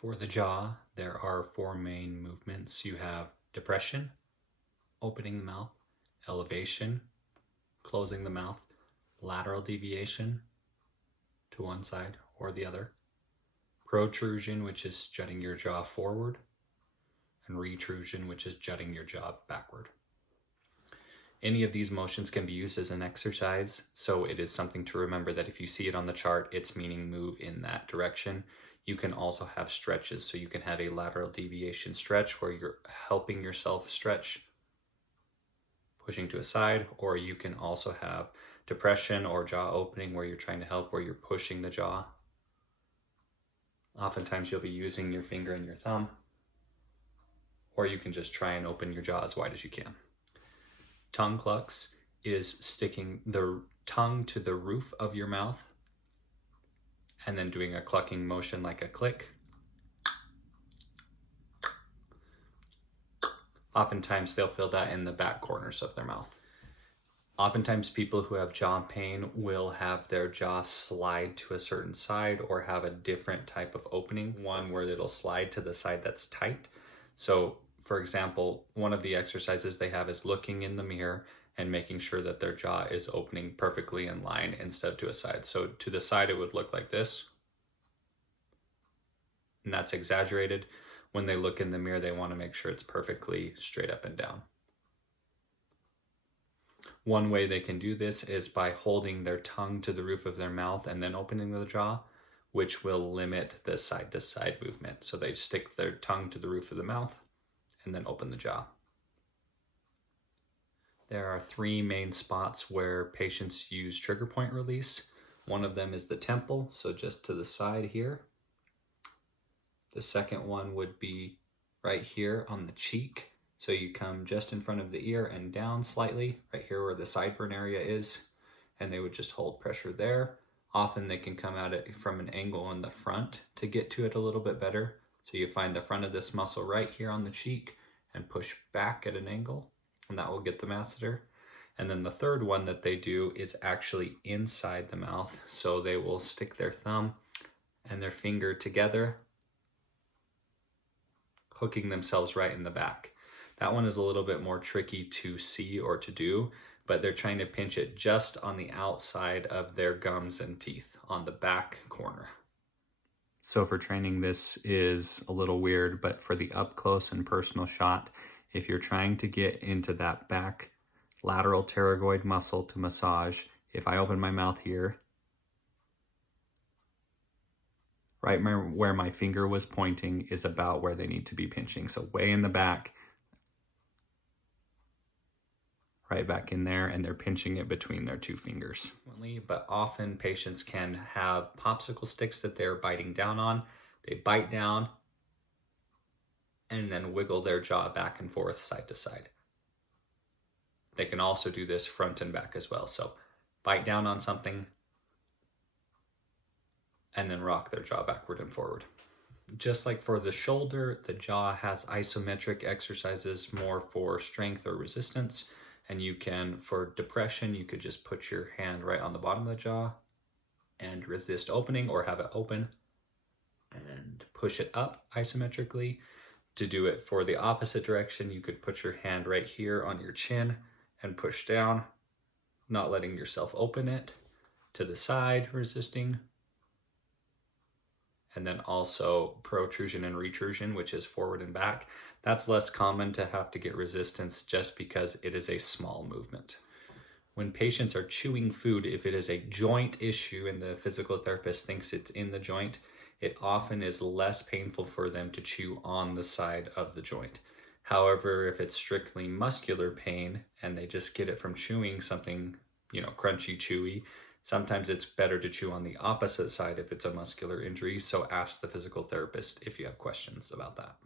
For the jaw, there are four main movements. You have depression, opening the mouth, elevation, closing the mouth, lateral deviation to one side or the other, protrusion, which is jutting your jaw forward, and retrusion, which is jutting your jaw backward. Any of these motions can be used as an exercise, so it is something to remember that if you see it on the chart, it's meaning move in that direction. You can also have stretches, so you can have a lateral deviation stretch where you're helping yourself stretch, pushing to a side, or you can also have depression or jaw opening where you're trying to help, where you're pushing the jaw. Oftentimes you'll be using your finger and your thumb, or you can just try and open your jaw as wide as you can. Tongue clucks is sticking the tongue to the roof of your mouth and then doing a clucking motion like a click. Oftentimes they'll feel that in the back corners of their mouth. Oftentimes people who have jaw pain will have their jaw slide to a certain side or have a different type of opening, one where it'll slide to the side that's tight. So for example, one of the exercises they have is looking in the mirror and making sure that their jaw is opening perfectly in line instead of to a side. So to the side, it would look like this. And that's exaggerated. When they look in the mirror, they want to make sure it's perfectly straight up and down. One way they can do this is by holding their tongue to the roof of their mouth and then opening the jaw, which will limit the side to side movement. So they stick their tongue to the roof of the mouth and then open the jaw. There are three main spots where patients use trigger point release. One of them is the temple, so just to the side here. The second one would be right here on the cheek. So you come just in front of the ear and down slightly, right here where the sideburn area is, and they would just hold pressure there. Often they can come at it from an angle in the front to get to it a little bit better. So you find the front of this muscle right here on the cheek and push back at an angle, and that will get the masseter. And then the third one that they do is actually inside the mouth. So they will stick their thumb and their finger together, hooking themselves right in the back. That one is a little bit more tricky to see or to do, but they're trying to pinch it just on the outside of their gums and teeth on the back corner. So for training, this is a little weird, but for the up close and personal shot, if you're trying to get into that back lateral pterygoid muscle to massage, if I open my mouth here, right where my finger was pointing is about where they need to be pinching. So way in the back, right back in there, and they're pinching it between their two fingers. But often patients can have popsicle sticks that they're biting down on. They bite down and then wiggle their jaw back and forth side to side. They can also do this front and back as well. So bite down on something and then rock their jaw backward and forward. Just like for the shoulder, the jaw has isometric exercises more for strength or resistance. And you can, for depression, you could just put your hand right on the bottom of the jaw and resist opening, or have it open and push it up isometrically. To do it for the opposite direction, you could put your hand right here on your chin and push down, not letting yourself open it, to the side, resisting. And then also protrusion and retrusion, which is forward and back. That's less common to have to get resistance just because it is a small movement. When patients are chewing food, if it is a joint issue and the physical therapist thinks it's in the joint, it often is less painful for them to chew on the side of the joint. However, if it's strictly muscular pain and they just get it from chewing something, crunchy, chewy, sometimes it's better to chew on the opposite side if it's a muscular injury. So ask the physical therapist if you have questions about that.